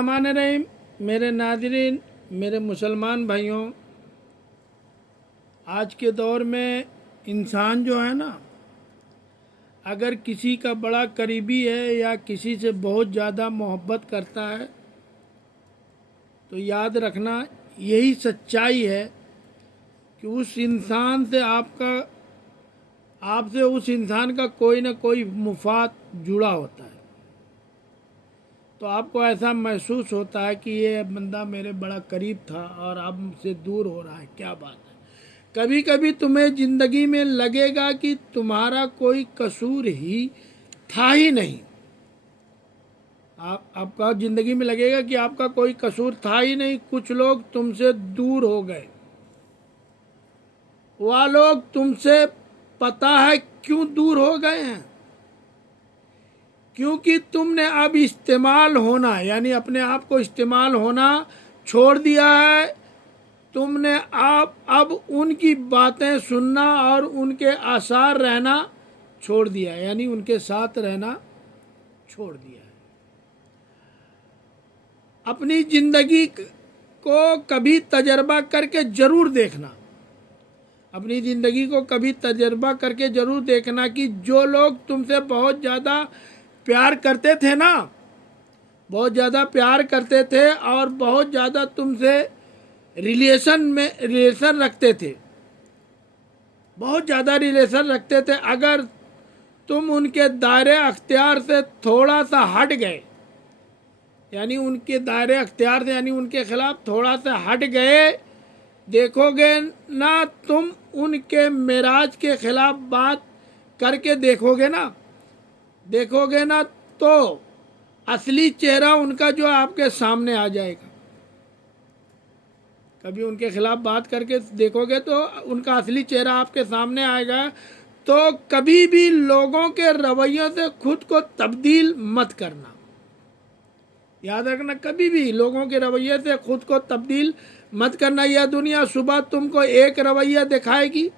الرحمن الرحیم میرے ناظرین، میرے مسلمان بھائیوں، آج کے دور میں انسان جو ہے نا، اگر کسی کا بڑا قریبی ہے یا کسی سے بہت زیادہ محبت کرتا ہے تو یاد رکھنا یہی سچائی ہے کہ اس انسان سے آپ سے اس انسان کا کوئی نہ کوئی مفاد جڑا ہوتا ہے۔ تو آپ کو ایسا محسوس ہوتا ہے کہ یہ بندہ میرے بڑا قریب تھا اور اب مجھ سے دور ہو رہا ہے، کیا بات ہے۔ کبھی کبھی تمہیں زندگی میں لگے گا کہ تمہارا کوئی قصور ہی تھا ہی نہیں۔ آپ کا زندگی میں لگے گا کہ آپ کا کوئی قصور تھا ہی نہیں۔ کچھ لوگ تم سے دور ہو گئے، وہ لوگ تم سے پتہ ہے کیوں دور ہو گئے ہیں؟ کیونکہ تم نے اب استعمال ہونا، یعنی اپنے آپ کو استعمال ہونا چھوڑ دیا ہے۔ تم نے اب ان کی باتیں سننا اور ان کے آثار رہنا چھوڑ دیا ہے، یعنی ان کے ساتھ رہنا چھوڑ دیا ہے۔ اپنی زندگی کو کبھی تجربہ کر کے ضرور دیکھنا، اپنی زندگی کو کبھی تجربہ کر کے ضرور دیکھنا کہ جو لوگ تم سے بہت زیادہ پیار کرتے تھے نا، بہت زیادہ پیار کرتے تھے اور بہت زیادہ تم سے ریلیشن رکھتے تھے، بہت زیادہ ریلیشن رکھتے تھے، اگر تم ان کے دائرے اختیار سے تھوڑا سا ہٹ گئے، یعنی ان کے دائرے اختیار سے یعنی ان کے خلاف تھوڑا سا ہٹ گئے، دیکھو گے نا تم ان کے معراج کے خلاف بات کر کے دیکھو گے نا تو اصلی چہرہ ان کا جو آپ کے سامنے آ جائے گا۔ کبھی ان کے خلاف بات کر کے دیکھو گے تو ان کا اصلی چہرہ آپ کے سامنے آئے گا۔ تو کبھی بھی لوگوں کے رویوں سے خود کو تبدیل مت کرنا، یاد رکھنا، کبھی بھی لوگوں کے رویے سے خود کو تبدیل مت کرنا۔ یہ دنیا صبح تم کو ایک رویہ دکھائے گی،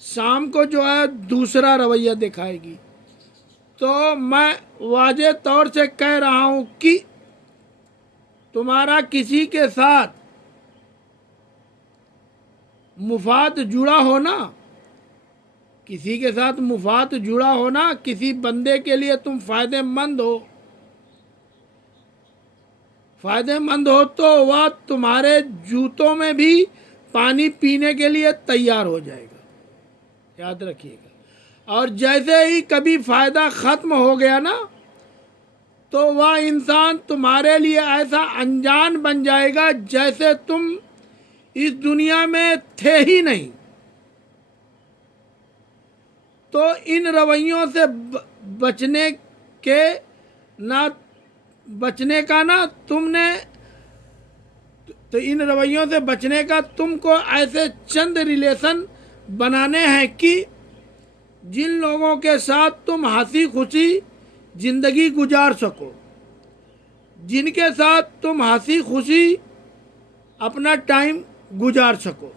شام کو جو ہے دوسرا رویہ دکھائے گی۔ تو میں واضح طور سے کہہ رہا ہوں کہ تمہارا کسی کے ساتھ مفاد جڑا ہونا، کسی بندے کے لیے تم فائدہ مند ہو تو وہ تمہارے جوتوں میں بھی پانی پینے کے لیے تیار ہو جائے گا، یاد رکھیے گا۔ اور جیسے ہی کبھی فائدہ ختم ہو گیا نا تو وہ انسان تمہارے لیے ایسا انجان بن جائے گا جیسے تم اس دنیا میں تھے ہی نہیں۔ تو ان رویوں سے بچنے کا تم کو ایسے چند ریلیشن بنانے ہیں کہ جن لوگوں کے ساتھ تم ہنسی خوشی زندگی گزار سکو، جن کے ساتھ تم ہنسی خوشی اپنا ٹائم گزار سکو۔